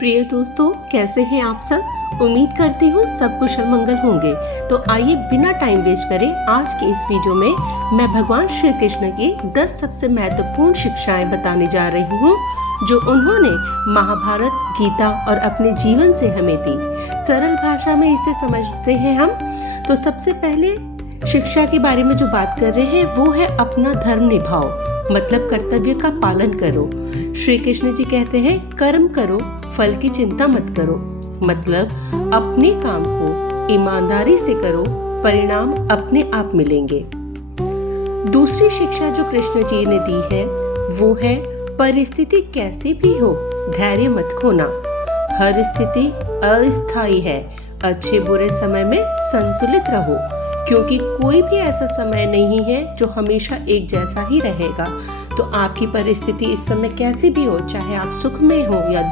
प्रिय दोस्तों, कैसे हैं आप सब। उम्मीद करती हूँ सब कुशल मंगल होंगे। तो आइए बिना टाइम वेस्ट करें, आज के इस वीडियो में मैं भगवान श्री कृष्ण की 10 सबसे महत्वपूर्ण शिक्षाएं बताने जा रही हूँ जो उन्होंने महाभारत, गीता और अपने जीवन से हमें दी। सरल भाषा में इसे समझते हैं हम। तो सबसे पहले शिक्षा के बारे में जो बात कर रहे हैं वो है अपना धर्म निभाओ, मतलब कर्तव्य का पालन करो। श्री कृष्ण जी कहते हैं कर्म करो, फल की चिंता मत करो, मतलब अपने काम को ईमानदारी से करो, परिणाम अपने आप मिलेंगे। दूसरी शिक्षा जो कृष्ण जी ने दी है वो है परिस्थिति कैसी भी हो धैर्य मत खोना। हर स्थिति अस्थायी है, अच्छे बुरे समय में संतुलित रहो, क्योंकि कोई भी ऐसा समय नहीं है जो हमेशा एक जैसा ही रहेगा। तो आपकी परिस्थिति इस समय कैसी भी हो, चाहे आप सुख में हो या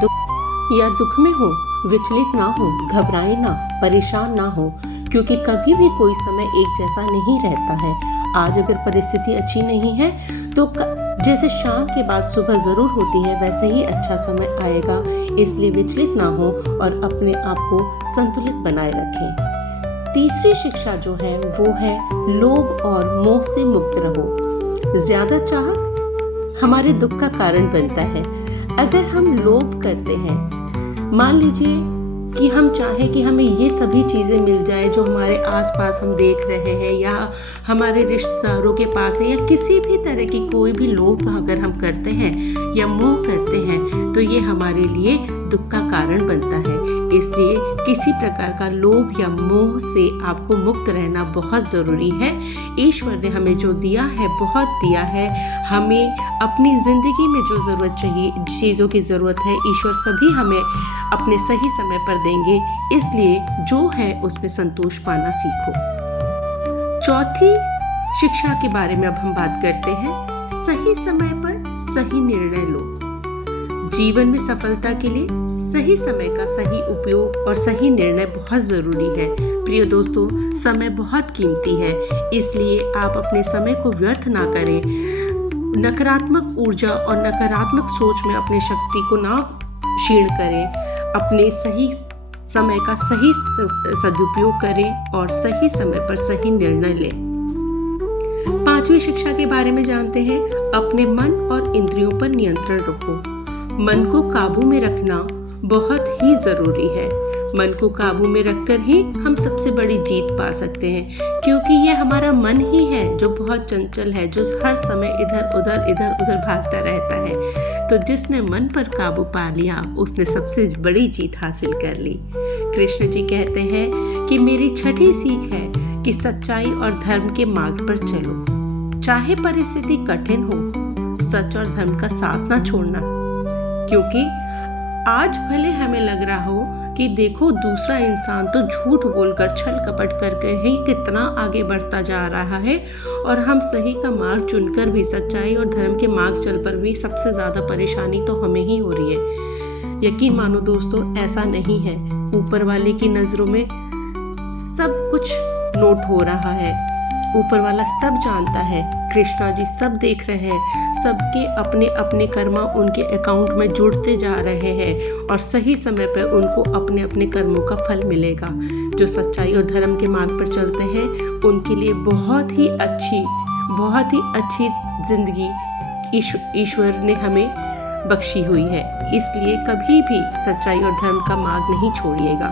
दुख में हो, विचलित ना हो, घबराए ना, परेशान ना हो, क्योंकि कभी भी कोई समय एक जैसा नहीं रहता है। आज अगर परिस्थिति अच्छी नहीं है तो जैसे शाम के बाद सुबह जरूर होती है, वैसे ही अच्छा समय आएगा। इसलिए विचलित ना हो और अपने आप को संतुलित बनाए रखें। तीसरी शिक्षा जो है वो है लोभ और मोह से मुक्त रहो। ज्यादा चाहत हमारे दुख का कारण बनता है। अगर हम लोभ करते हैं, मान लीजिए कि हम चाहें कि हमें ये सभी चीज़ें मिल जाए जो हमारे आसपास हम देख रहे हैं या हमारे रिश्तेदारों के पास है, या किसी भी तरह की कोई भी लोभ अगर हम करते हैं या मोह करते हैं तो ये हमारे लिए दुख का कारण बनता है। इसलिए किसी प्रकार का लोभ या मोह से आपको मुक्त रहना बहुत ज़रूरी है। ईश्वर ने हमें जो दिया है बहुत दिया है। हमें अपनी ज़िंदगी में जो ज़रूरत चाहिए, चीज़ों की ज़रूरत है, ईश्वर सभी हमें अपने सही समय पर देंगे। इसलिए जो है उसमें संतोष पाना सीखो। चौथी शिक्षा के बारे में अब हम बात करते हैं। सही समय पर सही निर्णय लो। जीवन में सफलता के लिए सही समय का सही उपयोग और सही निर्णय बहुत ज़रूरी है। प्रिय दोस्तों, समय बहुत कीमती है, इसलिए आप अपने समय को व्यर्थ ना करें। नकारात्मक ऊर्जा और नकारात्मक सोच में अपनी शक्ति को ना क्षीण करें। अपने सही समय का सही सदुपयोग करें और सही समय पर सही निर्णय लें। पांचवी शिक्षा के बारे में जानते हैं। अपने मन और इंद्रियों पर नियंत्रण रखो। मन को काबू में रखना बहुत ही जरूरी है। मन को काबू में रखकर ही हम सबसे बड़ी जीत पा सकते हैं, क्योंकि ये हमारा मन ही है जो बहुत चंचल है, जो हर समय इधर उधर भागता रहता है। तो जिसने मन पर काबू पा लिया उसने सबसे बड़ी जीत हासिल कर ली। कृष्ण जी कहते हैं कि मेरी छठी सीख है कि सच्चाई और धर्म के मार्ग पर चलो। चाहे परिस्थिति कठिन हो, सच और धर्म का साथ ना छोड़ना। क्योंकि आज भले हमें लग रहा हो कि देखो दूसरा इंसान तो झूठ बोलकर छल कपट करके ही कितना आगे बढ़ता जा रहा है, और हम सही का मार्ग चुनकर भी, सच्चाई और धर्म के मार्ग चल पर भी सबसे ज़्यादा परेशानी तो हमें ही हो रही है। यकीन मानो दोस्तों, ऐसा नहीं है। ऊपर वाले की नज़रों में सब कुछ नोट हो रहा है। ऊपर वाला सब जानता है, कृष्णा जी सब देख रहे हैं। सबके अपने अपने कर्मा उनके अकाउंट में जुड़ते जा रहे हैं और सही समय पर उनको अपने अपने कर्मों का फल मिलेगा। जो सच्चाई और धर्म के मार्ग पर चलते हैं उनके लिए बहुत ही अच्छी जिंदगी ईश्वर ने हमें बख्शी हुई है। इसलिए कभी भी सच्चाई और धर्म का मार्ग नहीं छोड़िएगा।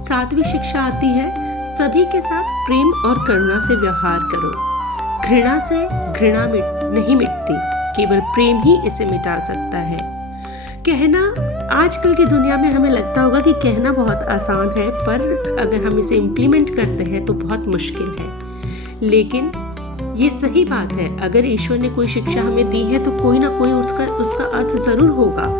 सातवीं शिक्षा आती है, सभी के साथ प्रेम और करुणा से व्यवहार करो। घृणा से घृणा नहीं मिटती, केवल प्रेम ही इसे मिटा सकता है। कहना आजकल की दुनिया में हमें लगता होगा कि कहना बहुत आसान है, पर अगर हम इसे इम्प्लीमेंट करते हैं तो बहुत मुश्किल है। लेकिन ये सही बात है। अगर ईश्वर ने कोई शिक्षा हमें दी है तो कोई ना कोई उसका अर्थ जरूर होगा।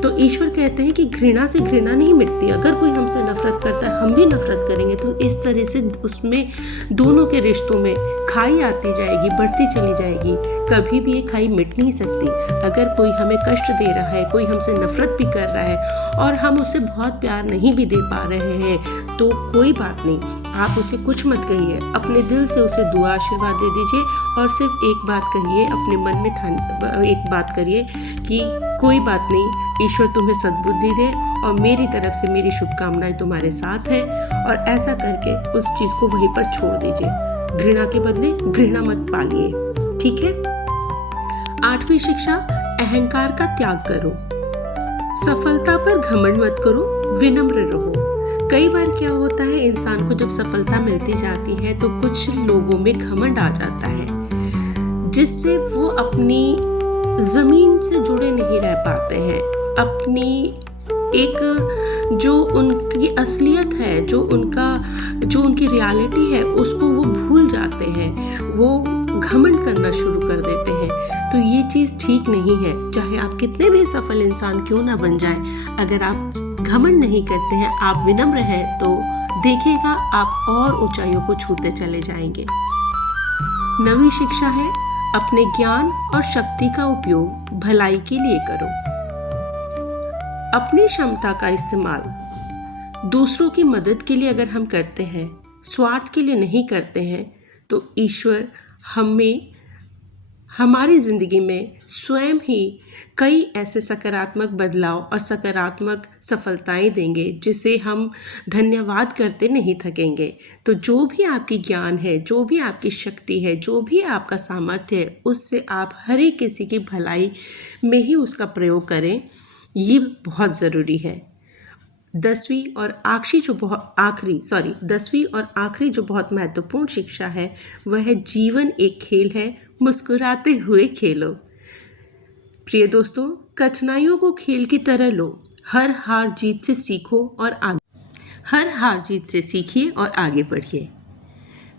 तो ईश्वर कहते हैं कि घृणा से घृणा नहीं मिटती। अगर कोई हमसे नफरत करता है, हम भी नफरत करेंगे, तो इस तरह से उसमें दोनों के रिश्तों में खाई आती जाएगी, बढ़ती चली जाएगी। कभी भी ये खाई मिट नहीं सकती। अगर कोई हमें कष्ट दे रहा है, कोई हमसे नफरत भी कर रहा है और हम उसे बहुत प्यार नहीं भी दे पा रहे हैं, तो कोई बात नहीं, आप उसे कुछ मत कहिए। अपने दिल से उसे दुआ आशीर्वाद दे दीजिए और सिर्फ एक बात कहिए, अपने मन में एक बात करिए कि कोई बात नहीं, ईश्वर तुम्हें सद्बुद्धि दे और मेरी तरफ से मेरी शुभकामनाएं तुम्हारे साथ हैं। और ऐसा करके उस चीज़ को वहीं पर छोड़ दीजिए। घृणा के बदले घृणा मत पालिए, ठीक है। 8वीं शिक्षा, अहंकार का त्याग करो। सफलता पर घमंड मत करो, विनम्र रहो। कई बार क्या होता है, इंसान को जब सफलता मिलती जाती है तो कुछ लोगों में घमंड आ जाता है, जिससे वो अपनी जमीन से जुड़े नहीं रह पाते हैं। अपनी एक जो उनकी असलियत है, जो उनकी रियलिटी है, उसको वो भूल जाते हैं, वो घमंड करना शुरू कर देते हैं। तो ये चीज़ ठीक नहीं है। चाहे आप कितने भी सफल इंसान क्यों ना बन जाएं, अगर आप घमंड नहीं करते हैं, आप विनम्र हैं, तो देखिएगा आप और ऊंचाइयों को छूते चले जाएंगे। 9वीं शिक्षा है, अपने ज्ञान और शक्ति का उपयोग भलाई के लिए करो। अपनी क्षमता का इस्तेमाल दूसरों की मदद के लिए अगर हम करते हैं, स्वार्थ के लिए नहीं करते हैं, तो ईश्वर हमें हमारी ज़िंदगी में स्वयं ही कई ऐसे सकारात्मक बदलाव और सकारात्मक सफलताएं देंगे, जिसे हम धन्यवाद करते नहीं थकेंगे। तो जो भी आपकी ज्ञान है, जो भी आपकी शक्ति है, जो भी आपका सामर्थ्य है, उससे आप हर एक किसी की भलाई में ही उसका प्रयोग करें, ये बहुत ज़रूरी है। 10वीं और आखिरी जो बहुत महत्वपूर्ण शिक्षा है, वह है जीवन एक खेल है, मुस्कुराते हुए खेलो। प्रिय दोस्तों, कठिनाइयों को खेल की तरह लो। हर हार जीत से सीखिए और आगे बढ़िए।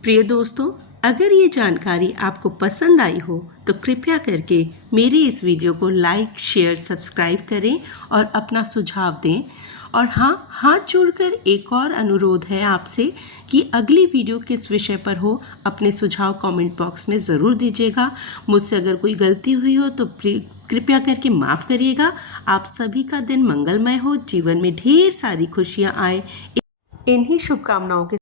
प्रिय दोस्तों, अगर ये जानकारी आपको पसंद आई हो तो कृपया करके मेरे इस वीडियो को लाइक, शेयर, सब्सक्राइब करें और अपना सुझाव दें। और हाँ, हाथ जोड़कर एक और अनुरोध है आपसे कि अगली वीडियो किस विषय पर हो, अपने सुझाव कमेंट बॉक्स में ज़रूर दीजिएगा। मुझसे अगर कोई गलती हुई हो तो कृपया करके माफ़ करिएगा। आप सभी का दिन मंगलमय हो, जीवन में ढेर सारी खुशियाँ आए, इन्हीं शुभकामनाओं के